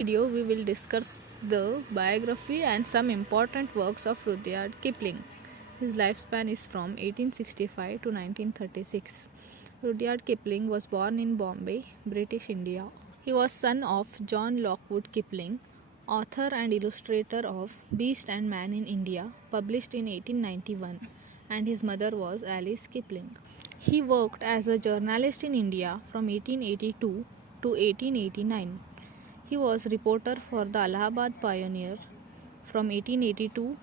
Video we will discuss the biography and some important works of Rudyard Kipling. His lifespan is from 1865 to 1936. Rudyard Kipling was born in Bombay, British India. He was son of John Lockwood Kipling, author and illustrator of Beast and Man in India, published in 1891, and his mother was Alice Kipling. He worked as a journalist in India from 1882 to 1889. He was reporter for the Allahabad Pioneer from 1882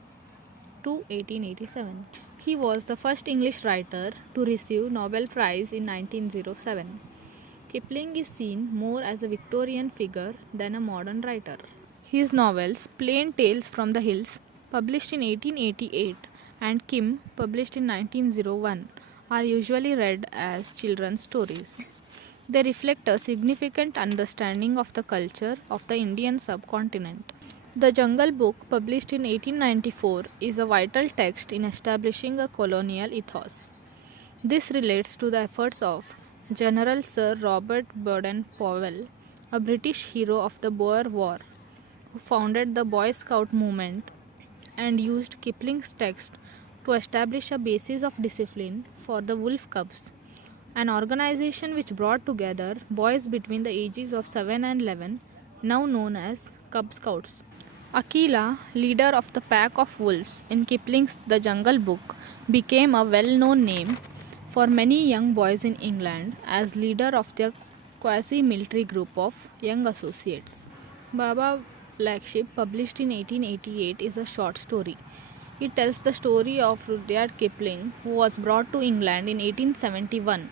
to 1887. He was the first English writer to receive Nobel Prize in 1907. Kipling is seen more as a Victorian figure than a modern writer. His novels Plain Tales from the Hills, published in 1888, and Kim, published in 1901, are usually read as children's stories. They reflect a significant understanding of the culture of the Indian subcontinent. The Jungle Book, published in 1894, is a vital text in establishing a colonial ethos. This relates to the efforts of General Sir Robert Baden-Powell, a British hero of the Boer War, who founded the Boy Scout movement and used Kipling's text to establish a basis of discipline for the Wolf Cubs, an organization which brought together boys between the ages of 7 and 11, now known as Cub Scouts. Akela, leader of the pack of wolves in Kipling's The Jungle Book, became a well-known name for many young boys in England as leader of their quasi-military group of young associates. Baba Black Sheep, published in 1888, is a short story. It tells the story of Rudyard Kipling, who was brought to England in 1871,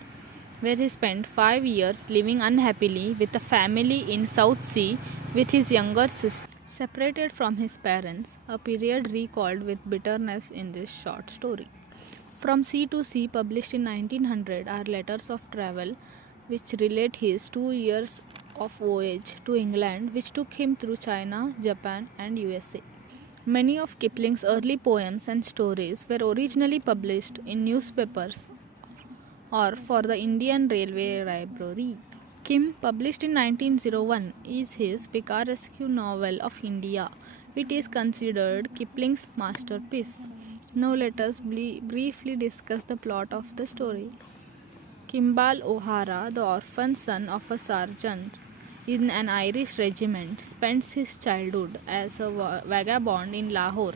where he spent 5 years living unhappily with a family in South Sea with his younger sister. Separated from his parents, a period recalled with bitterness in this short story. From Sea to Sea, published in 1900, are letters of travel which relate his 2 years of voyage to England, which took him through China, Japan, and USA. Many of Kipling's early poems and stories were originally published in newspapers or for the Indian Railway Library. Kim, published in 1901, is his picaresque novel of India. It is considered Kipling's masterpiece. Now let us briefly discuss the plot of the story. Kimball O'Hara, the orphan son of a sergeant in an Irish regiment, spends his childhood as a vagabond in Lahore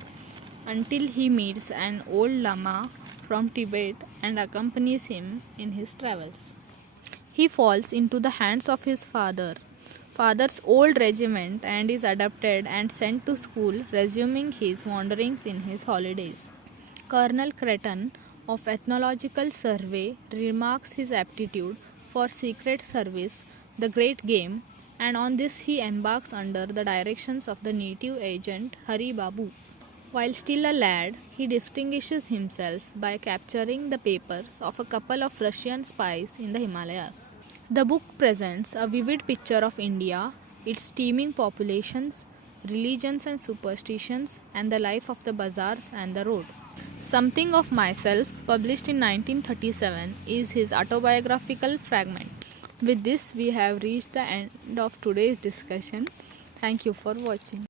until he meets an old lama from Tibet and accompanies him in his travels. He falls into the hands of his father's old regiment, and is adopted and sent to school, resuming his wanderings in his holidays. Colonel Cretan of Ethnological Survey remarks his aptitude for secret service, the great game, and on this he embarks under the directions of the native agent Hari Babu. While still a lad, he distinguishes himself by capturing the papers of a couple of Russian spies in the Himalayas. The book presents a vivid picture of India, its teeming populations, religions and superstitions, and the life of the bazaars and the road. Something of Myself, published in 1937, is his autobiographical fragment. With this, we have reached the end of today's discussion. Thank you for watching.